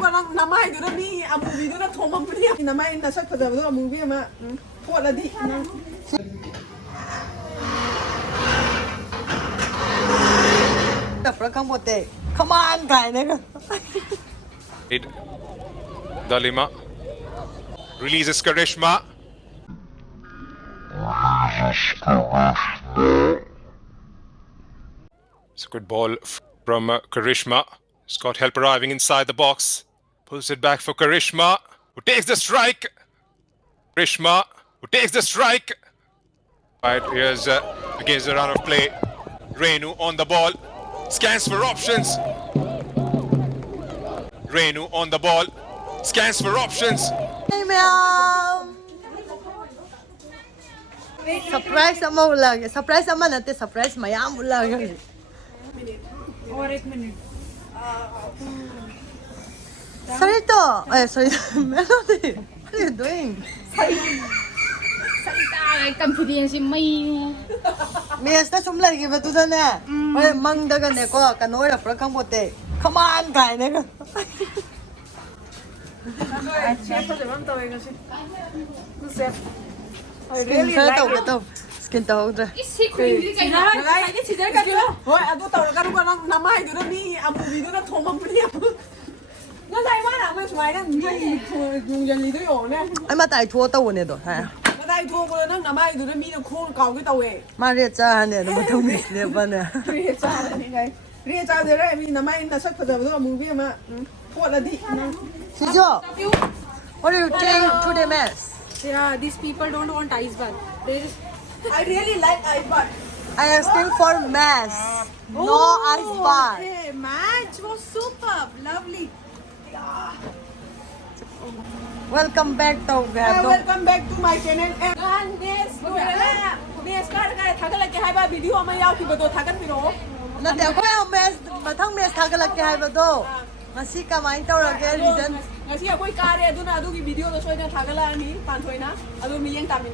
Namai do not be a movie, do not home of the Namai in the sector of the movie. What a dick. Come on, guy. Dalima releases Karishma. It's a good ball from Karishma. Scott help arriving inside the box. Pulls it back for Karishma, who takes the strike. Karishma, who takes the strike. Right, here's against the run of play. Renu on the ball. Scans for options. Renu on the ball. Scans for options. Hey, meow. Surprise ama ulang. Surprise ama natin. Surprise mayam ulang. Or 8 minutes. Sorry to. Sorry. Melody. What are you doing? Salita confidence may. Miss na sumlay giba tu na. Oy mang daga ne ko kanora fra kang bote. Come on, guy ne. Chef to the one toy kasi. I Skin really to like to it. to. Skin to ho. Secret kay na. Like it, siya ka dito. Hoy, ado taw ka ro ka namai do not be a movie, do not home of the nó đây quá là mấy xoài đó dùng dần gì tới ổn nè Ai mà tại thua tàu này rồi hả? nó đây thua cô nó nằm ai tụi nó mi nó khôn cầu cái tàu ấy Mà riết ra này nó không biết liệu bên này. riết ra này riết ra rồi đấy mi nằm ai là sách giờ nó là mùng viêm mà what là đi Sijo, what do you think to the mess? Yeah, these people don't want ice bath. They just I really like ice bath I am still for mess. No ice bath. Okay, match was superb, lovely. Welcome back to Welcome back to my channel. And this, this card cái thằng cái hai ba video mà giao thì bữa tôi thằng cái video. Nó đều có ông mess mà thằng mess thằng cái là cái hai bữa đó. Mà xí cả máy tao là cái reason. Ngày xưa tôi card đấy, tôi nói cái video tôi nói thằng cái là ní, pan thôi na, ado mi yang tạm mình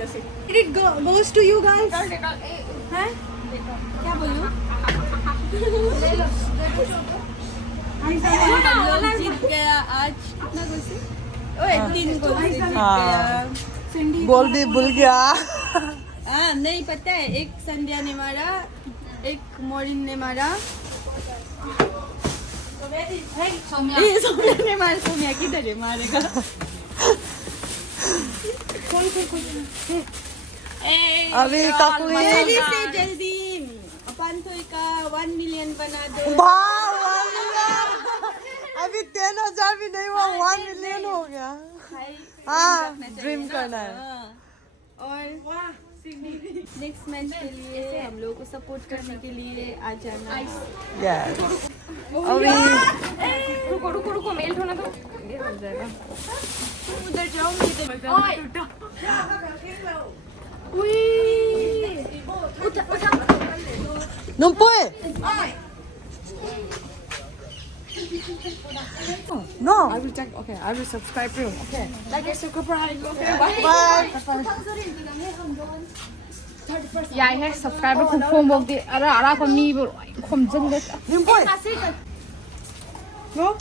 it goes to you guys. Hả? क्या बोलूं? जीत गया आज कितना गोल से? ओए 3 गोल से जीत गया. बोल भी भूल गया. हाँ नहीं पता है एक संध्या ने मारा एक मोरिन ने मारा सोम्या ने मारा सोम्या किधर है मारेगा अभी जल्दी से जल्दी पांथोई का 1 मिलियन बना दो अभी 10,000 भी नहीं हुआ 1 मिलियन हो गया. हाँ ड्रीम करना है. और नेक्स्ट मैच के लिए हम लोगों को सपोर्ट करने के लिए आ जाना. Yes. अभी रुको रुको रुको मेल होना तो ये हो जाएगा. उधर जाओ मेरे उठा उठा Nung puy. No. I will check. Okay, I will subscribe to you. Okay. Like and subscribe. Okay. Bye. Yeah, I have subscriber who form of the ara for me will come jungle. Nung puy. No.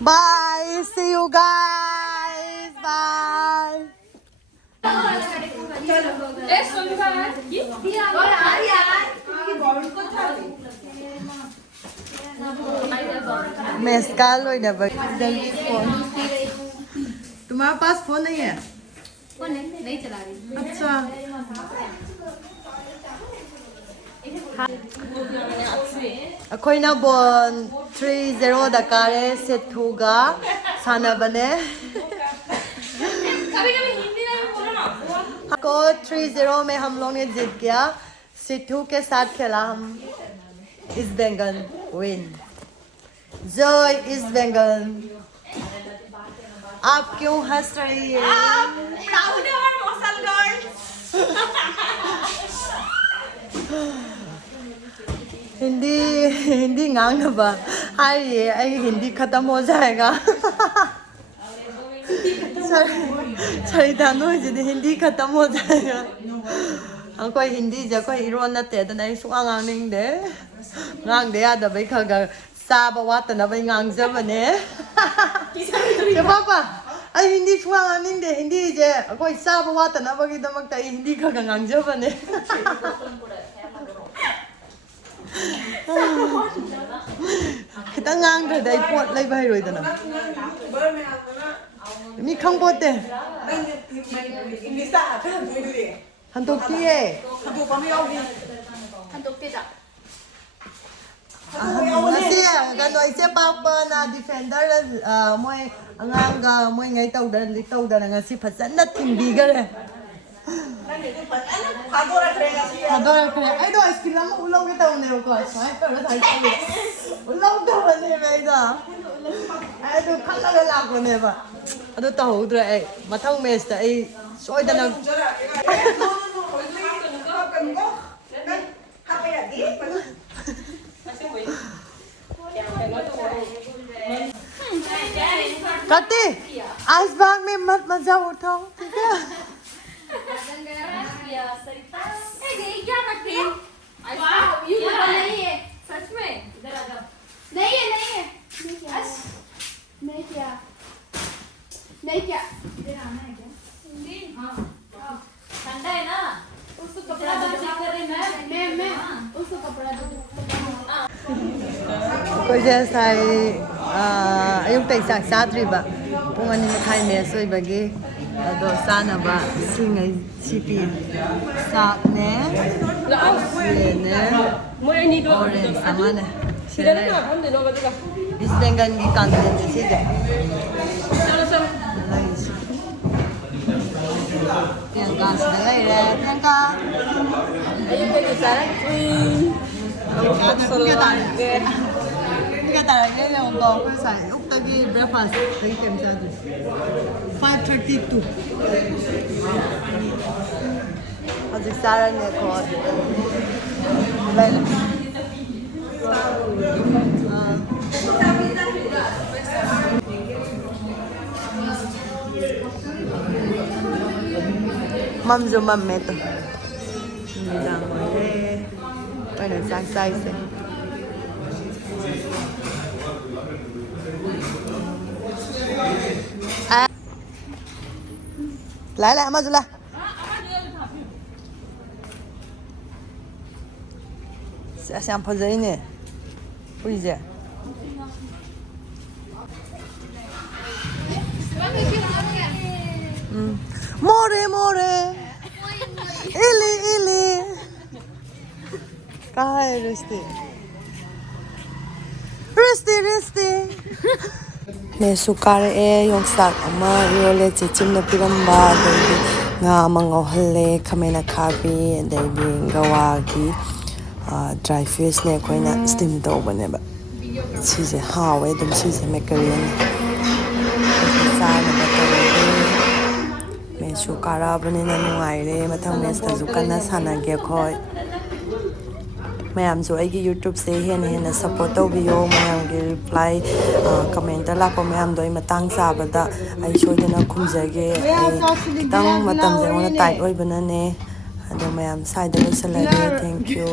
Bye. See you guys. Bye. मैं scale हो ना जल्दी phone. तुम्हारे पास phone नहीं है? Phone नहीं चला रही. अच्छा. अखोइना बोन 3-0 दा कारे सेथुगा सानबने. को 3-0 में हम लोग ने जीत गया. सिद्धू के साथ खेला हम. East Bengal win. जय ईस्ट बंगाल. आप क्यों हंस रही है? हिंदी ngang बा. हाय ये हिंदी खत्म हो जाएगा. सरिता नो जी हिंदी खत्म हो जाएगा. हमको हिंदी जब कोई इरोन नते तो नहीं सुआ ngang दे. ngang दे आदा भाई खगा Saba watana ba ngangjabane. Ke papa. Ai hindi fuang aning de hindi je akoi saba watana ba gi damak ta hindi ka ngangjabane. Kita ngang da dai pot lai bai roi dana. Mi khang pot de. Hantok ti e. 한독 대자. Nasi kan noi che papa na defender moi angang ga moi ngai tau da ngasi phajana thimbi ga re. Adora kare. Ai do ice cream ulo ke tau ne ko. Sai to ra thai. Ulo to ne mai da. Ai do khalla ga la ko ne ba. Ado ta ho dra ai mathang mes ta ai soi da na. Kati, ice bag में मत मजा उठाओ, ठीक है? क्या करते हैं? ये नहीं है, सच में? इधर आ जाओ। नहीं है। नहीं क्या? इधर आना है क्या? हाँ। ठंडा है ना? उसको कपड़ा चेक कर रही मैं उसको कपड़ा दो। Cô sẽ xài ayung tay sak sadriba kung ano na kain meso ibagi do sana ba singay sipi sak ne orange sama ne isdengan gi content sige Tiangka sa Leire Tiangka ayun kayo sarang Cái tài cái là ông bò cái xài úc ta cái breakfast thấy kiểm tra được 5:32 아직 사랑의 것 đây mâm rồi mâm mẹ tôi mình làm rồi đây đây là sang say xem à lại lại Amazula sẽ xem phần giấy nè ui giời more ili काय रिश्ते ne sukar e yong sak ama yole chichim na piramba de nga mango hale khamena khabi and then gawa gi dry fish ne koina steam do bane ba chi je hawe dum chi je mekarin sa na ba to me sukara bane na nuai re mathang mes ta zukana sana ge khoi mayam so ai gi YouTube se hen support to video mayam gi reply comment la ko mayam doi matang sa bada ai soidana khumjage tang matam je ona tight oi banane ado mayam side lo salare thank you